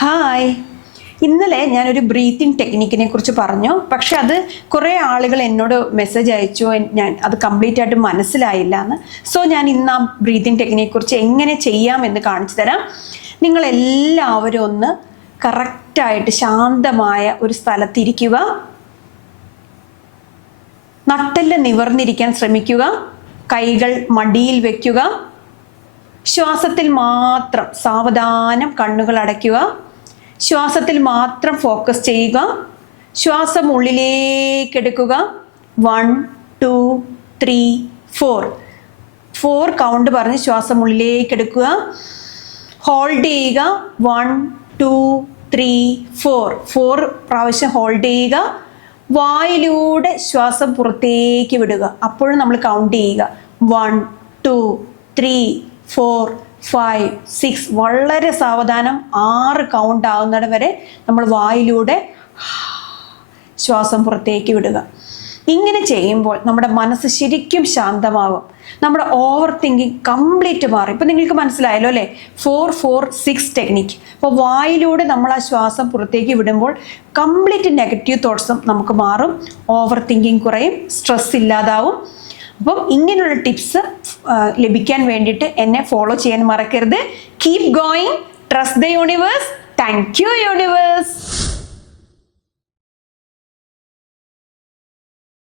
Hi, ഇന്നലെ ഞാനൊരു breathing ടെക്നിക്കിനെ കുറിച്ച് പറഞ്ഞു. പക്ഷെ അത് കുറേ ആളുകൾ എന്നോട് മെസ്സേജ് അയച്ചു, ഞാൻ അത് കംപ്ലീറ്റ് ആയിട്ട് മനസ്സിലായില്ല എന്ന്. സോ ഞാൻ ഇന്ന് ആ ബ്രീത്തിങ് ടെക്നിക്കിനെ കുറിച്ച് എങ്ങനെ ചെയ്യാമെന്ന് കാണിച്ചു തരാം. നിങ്ങളെല്ലാവരും ഒന്ന് കറക്റ്റായിട്ട് ശാന്തമായ ഒരു സ്ഥലത്തിരിക്കുക. നട്ടെല്ല് നിവർന്നിരിക്കാൻ ശ്രമിക്കുക. കൈകൾ മടിയിൽ വയ്ക്കുക. ശ്വാസത്തിൽ മാത്രം സാവധാനം കണ്ണുകൾ അടയ്ക്കുക. ശ്വാസത്തിൽ മാത്രം ഫോക്കസ് ചെയ്യുക. ശ്വാസം ഉള്ളിലേക്ക് എടുക്കുക. 1 2 3 4 കൗണ്ട് പറഞ്ഞ് ശ്വാസം ഉള്ളിലേക്ക് എടുക്കുക. ഹോൾഡ് ചെയ്യുക. 1 2 3 4 പ്രാവശ്യം ഹോൾഡ് ചെയ്യുക. വായിലൂടെ ശ്വാസം പുറത്തേക്ക് വിടുക. അപ്പോഴും നമ്മൾ കൗണ്ട് ചെയ്യുക. 1 2 3 4 5 6. വളരെ സാവധാനം 6 കൗണ്ട് ആവുന്നിടം വരെ നമ്മൾ വായിലൂടെ ശ്വാസം പുറത്തേക്ക് വിടുക. ഇങ്ങനെ ചെയ്യുമ്പോൾ നമ്മുടെ മനസ്സ് ശരിക്കും ശാന്തമാകും. നമ്മുടെ ഓവർ തിങ്കിങ് കംപ്ലീറ്റ് മാറും. ഇപ്പം നിങ്ങൾക്ക് മനസ്സിലായല്ലോ അല്ലേ, 4-4-6 ടെക്നിക്ക്. അപ്പോൾ വായിലൂടെ നമ്മൾ ആ ശ്വാസം പുറത്തേക്ക് വിടുമ്പോൾ കംപ്ലീറ്റ് നെഗറ്റീവ് തോട്ട്സും നമുക്ക് മാറും. ഓവർ തിങ്കിങ് കുറയും, സ്ട്രെസ് ഇല്ലാതാവും. അപ്പം ഇങ്ങനെയുള്ള ടിപ്സ് ലഭിക്കാൻ വേണ്ടിയിട്ട് എന്നെ ഫോളോ ചെയ്യാൻ മറക്കരുത്. Keep going, trust the universe. Thank you universe.